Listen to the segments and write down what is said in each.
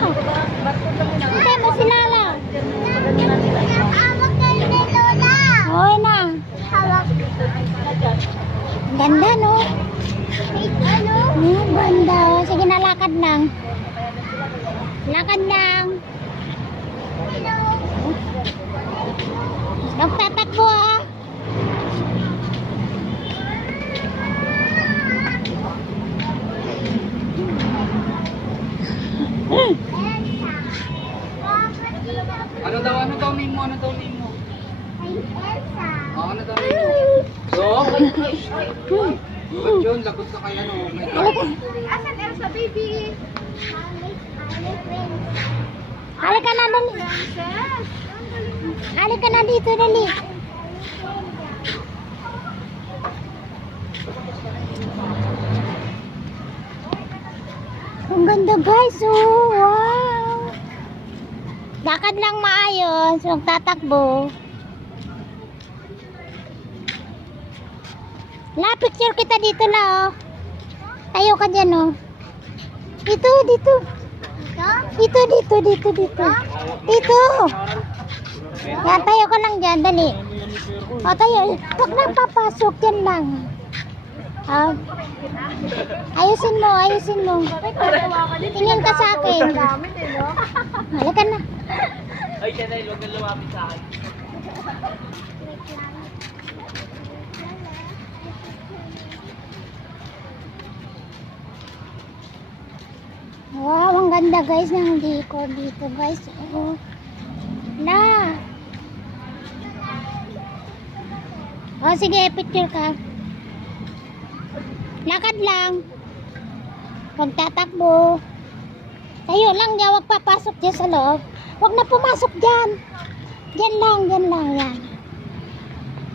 Hindi mo sinala. Hoy na. Ganda no? Ganda. Sige na, lakad lang. Lakad lang. Magtatakbo ah. Ano daw name mo? Ay, Elsa. Ano daw name mo? So? Ba't yun? Lagot ka kaya no? Asan Elsa, baby? Halika na, dali. Princess. Halika na dito, dali. Ang ganda guys, oh, wow. Lakad lang maayos, huwag tatakbo. La, picture kita dito la, oh. Tayo ka dyan, oh. Dito. Dito. Yan, tayo ka lang dyan, dali. O, tayo. Huwag na papasok, yan lang. Ayusin mo. Tingin ka sa akin. Halika na. Ay, Chanel, huwag na lumapit sa akin. Wow, ang ganda guys ng decor dito guys. Oh. La. Oh, sige, picture ka. Lakad lang. Huwag tatakbo. Tayo lang dyan, huwag papasok dyan sa loob. Huwag na pumasok dyan. Dyan lang, yan.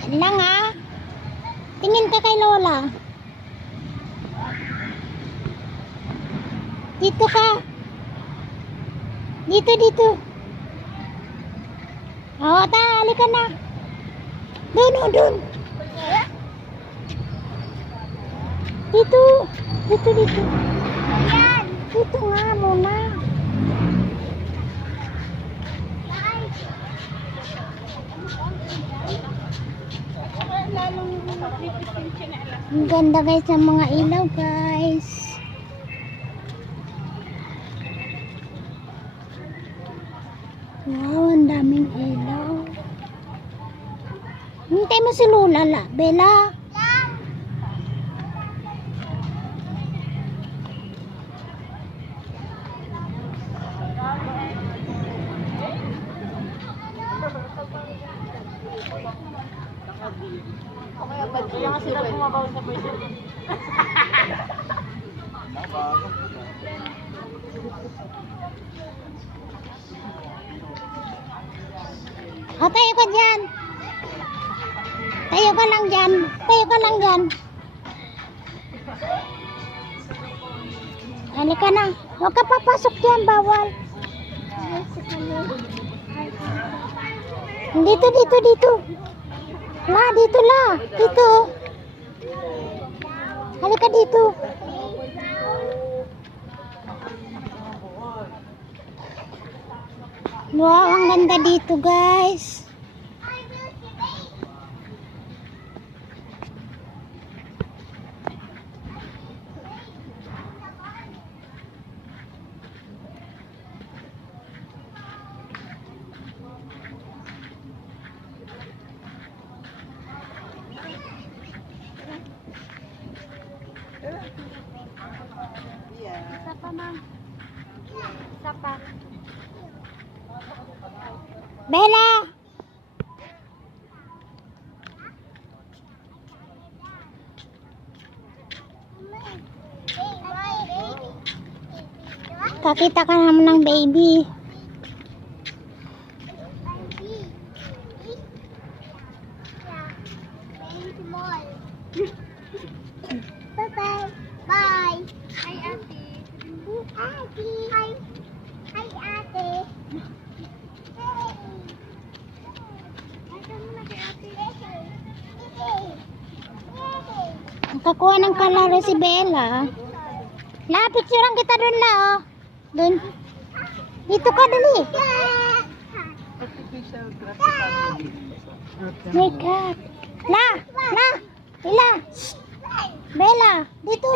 Dyan lang ha. Tingin ka kay Lola. Dito ka. Dito. Oo, halika na. Doon. Dito. Ayan. Dito nga muna. Ang ganda guys ng mga ilaw guys. Wow, ang daming ilaw. Hintay mo si Lola la, Bella. Kaya sila bumabaw sa boy. O, tayo ka dyan. Tayo ka lang dyan. Halika na. Huwag ka papasok dyan, bawal. Dito. Dito. Halika dito. Wow, ang ganda dito guys. Isa pa. Bella! Kakita ka naman ng baby. Bye-bye. Bye. Hi, Ate. Ate. Hi. Hi, Ate. Nakakuha ng kalaro si Bella. La, picturean kita dun la, oh. Dun. Dito ka, dali. My God. La, Ila. Bella, dito.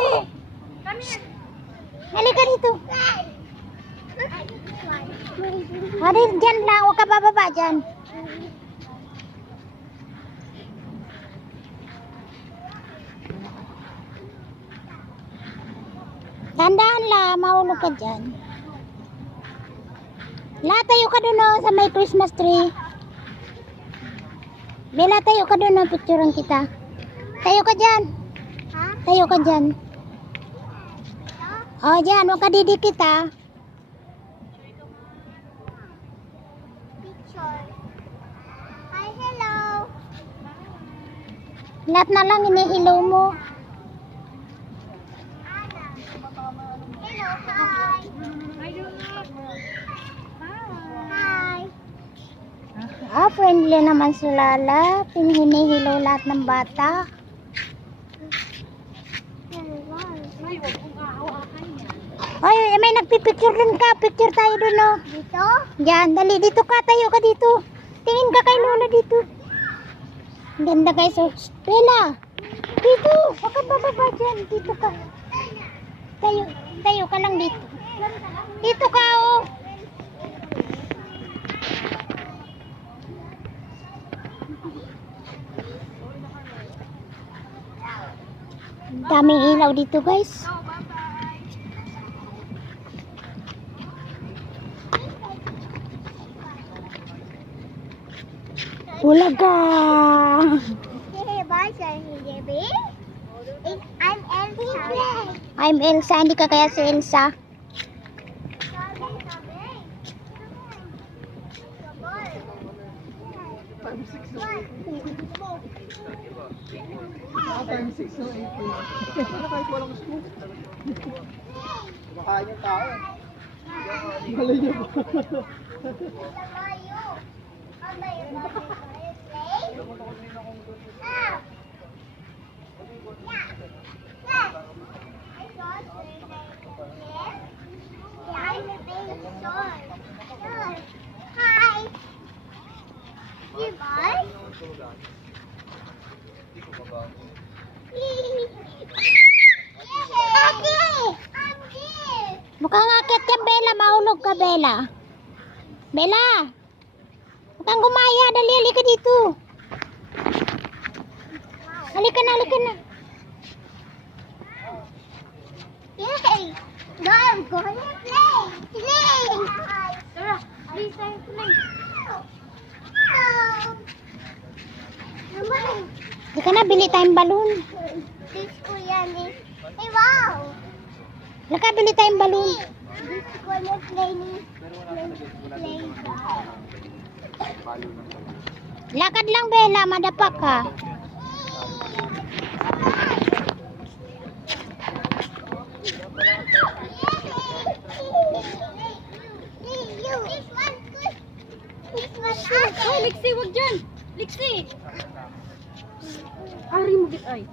Halika dito. Hari, dyan lang. Huwag ka bababa dyan. Tandaan la, mahulog ka dyan. La, tayo ka dun oh, sa may Christmas tree. Bella, tayo ka dun oh, picturean kita. Tayo ka dyan. Tayo ka dyan. Oh, dyan, huwag ka didikit ah. Picture. Hi, hello. Lahat na lang inihilaw mo. Hello, hi. Hi. Ah, friendly naman si Lala. Hinihilaw lahat ng bata. Ay, may nagpipicture dun ka. Picture tayo dun oh. Dito? Yan, dali. Dito ka. Tayo ka dito. Tingin ka kay Lola dito. Ang ganda guys. Oh. Bella. Dito. Huwag ka bababa dyan. Dito ka. Tayo ka lang dito. Dito ka oh. Daming ilaw dito guys. Bulaga. Hey, bye, baby. I'm Elsa. I'm Elsa. Hindi ka kaya si Elsa? Kumakain yung tao. Hi. You bye. Mukhang akit ka, Bella. Mahulog ka, Bella. Bella! Huwag kang gumaya. Dali, halika dito. Halika na, halika na. Yay! Now I'm going to play. Play. Tara, please tayo play. Naman. Halika na, bili tayong balon. This ko yan eh. Hey, wow! Halika, bili tayong balon. This ko na play ni. Play. Lakad lang, Bella. Madapak ka. Ay, Lixie, wag dyan! Lixie! Ari mo git ay.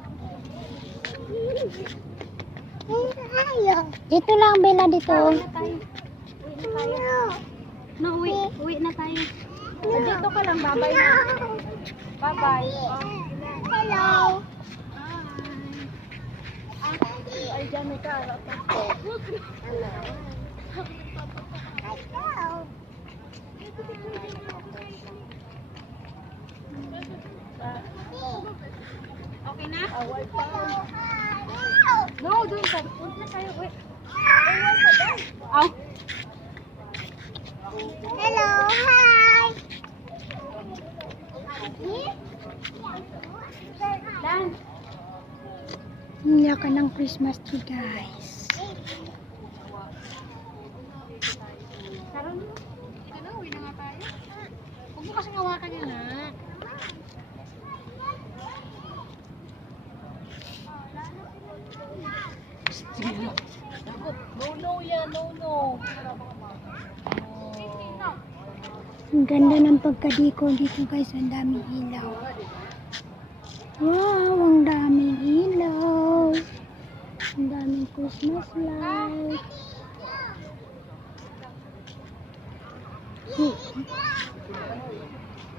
Ayaw. Dito lang, Bella, dito. Uwi na tayo. No, uwi na tayo. Dito ka lang, bye-bye na. Bye-bye. Hello. Ay, dyan may karap. Hello. Hello. Okay na? No, doon sa. Doon na tayo. Wait. Hello, hi. Dan. Hindi ka ng Christmas tree, guys. Karon. Ito na, uwi na nga tayo. Huwag mo kasing hawakan yun, ha? No, yan, no. Ang ganda ng pagkadiko dito, guys. Ang daming ilaw. Wow, ang daming ilaw. Ang daming Christmas light.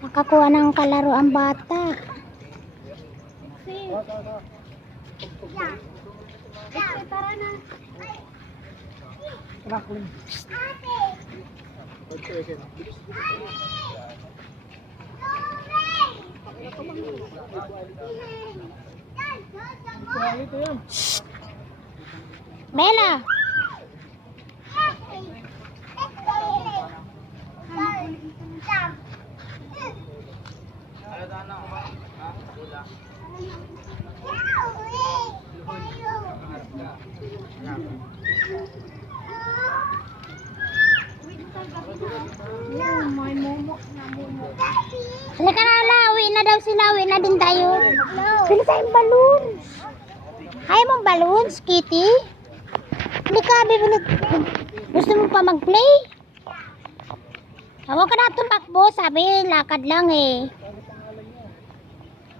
Nakakuha ng kalaro ang bata. Tara na. Bella! May momo na momo. Halika na, Ala. Uwi na daw sila. Uwi na din tayo. Bili tayong balloons. Ayaw mong balloons, Kitty? Halika, bibili. Gusto mo pa mag-play? Huwag ka na tumakbo. Sabi, lakad lang eh.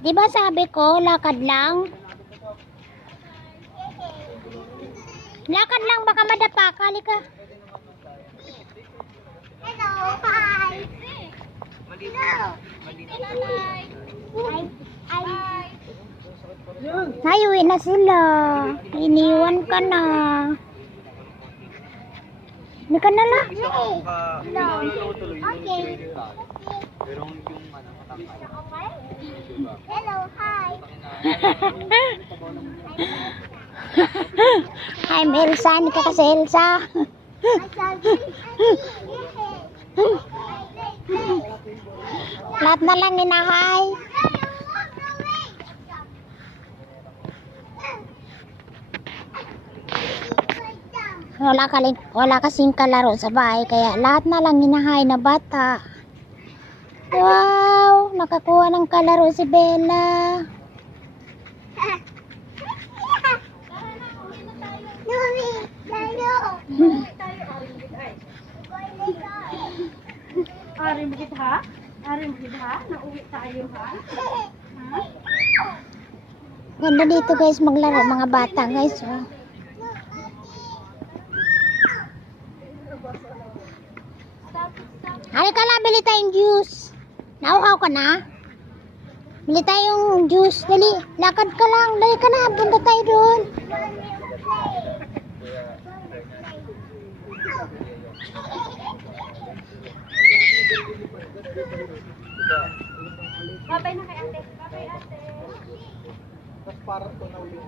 Di ba sabi ko, lakad lang? Lakad lang, baka madapa ka. Halika. Hello, hi. Ay, uwi na sila. Iniwan ka na. Hindi ka na lang. Okay. Hello, hi. I'm Elsa. Hindi ka kasi Elsa. Lahat na lang inahay. Wala kasing kalaro sa bahay kaya lahat na lang inahay na bata. Wow, nakakuha ng kalaro si Bella. Aring bukit ha? Aring bukit ha? Nauwi tayo ha? Ha? Ganda dito guys maglaro mga bata guys. Oh. Halika na, bili tayong juice. Nauhaw ka na? Bili tayong juice. Dali, lakad ka lang. Dali ka na, punta tayo doon. Babay na kay ate. Babay ate. Tapos parang ito na ulit.